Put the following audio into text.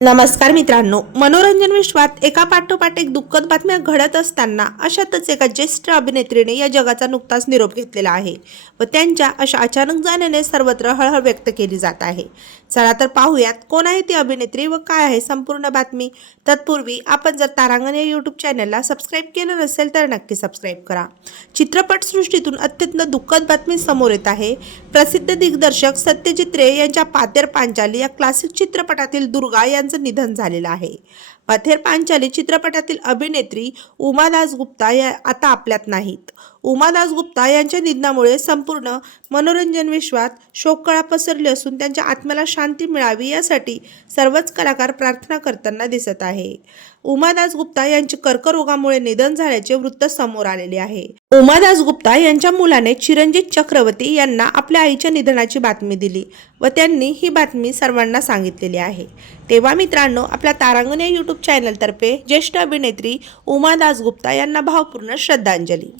नमस्कार मित्रांनो मनोरंजन विश्वात एका पाठोपाठ एक दुःखद बातम्या घडत असताना अशातच एका ज्येष्ठ अभिनेत्रीने या जगाचा नुकताच निरोप घेतलेला आहे व त्यांच्या अशा अचानक जाण्याने सर्वत्र हळहळ व्यक्त केली जात आहे. चला तर पाहूयात कोण आहे ती अभिनेत्री व काय आहे संपूर्ण बातमी. तत्पूर्वी आपण जर तारांगण या यूट्यूब चॅनलला सबस्क्राईब केलं नसेल तर नक्की सबस्क्राईब करा. चित्रपटसृष्टीतून अत्यंत दुःखद बातमी समोर येत आहे. प्रसिद्ध दिग्दर्शक सत्यजित रे यांच्या पातेर पांचाली या क्लासिक चित्रपटातील दुर्गा यांचं निधन झालेलं आहे. पथेर पांचाली चित्रपटातील अभिनेत्री उमा दासगुप्ता या आता आपल्यात नाहीत. उमा दासगुप्ता यांच्या निधनामुळे संपूर्ण मनोरंजन विश्वात शोककळा पसरली असून त्यांच्या आत्म्याला शांती मिळावी यासाठी सर्वच कलाकार प्रार्थना करताना दिसत आहे. उमा दासगुप्ता यांचे कर्करोगामुळे निधन झाल्याचे वृत्त समोर आलेले आहे. उमादास गुप्ता यांच्या मुलाने चिरंजीत चक्रवर्ती यांना आपल्या आईच्या निधनाची बातमी दिली व त्यांनी ही बातमी सर्वांना सांगितलेली आहे. तेव्हा मित्रांनो आपल्या तारांगण या यूट्यूब चॅनलतर्फे ज्येष्ठ अभिनेत्री उमा दासगुप्ता यांना भावपूर्ण श्रद्धांजली.